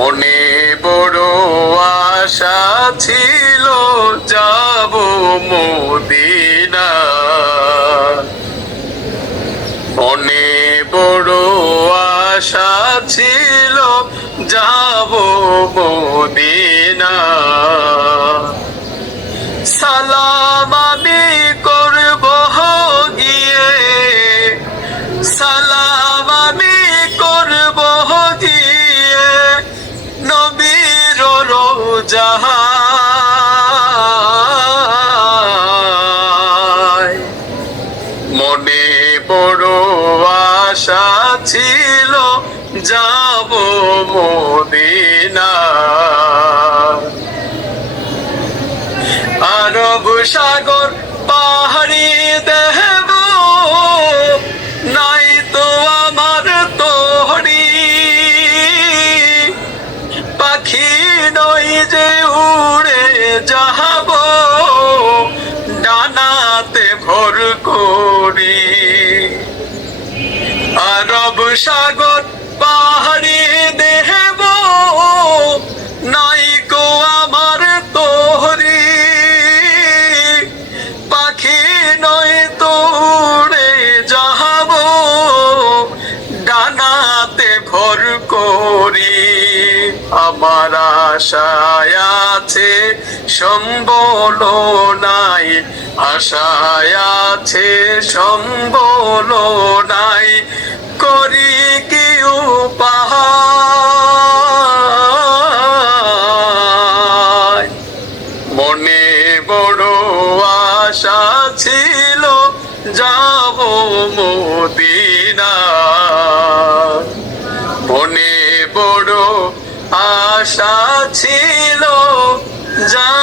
মনে বড় আশা ছিল যাব মদিনা, মনে বড় আশা ছিল যাব মদিনা। সালাম আমি করব গিয়ে, সালাম আমি করব গিয়ে নবীর রওজায়। মনে বড় আশা ছিল যাব মদিনা। আরব সাগর পাহাড়ি দেব, নাই তো আমার তোহরি, পাখি নই যে উড়ে যাব ডানাতে ভর করি। আরব সাগর পাহাড়ি দেব, নাই কো আমার তোহরি, পাখি নয় তো উড়ে যাব ডানাতে ভর করি। আমার আশায় আছে সম্বল নাই, আশায় আছে সম্বল নাই, করি কি উপায়। মনে বড় আশা ছিল যাব মদিনা, মনে বড় আশা ছিল যাব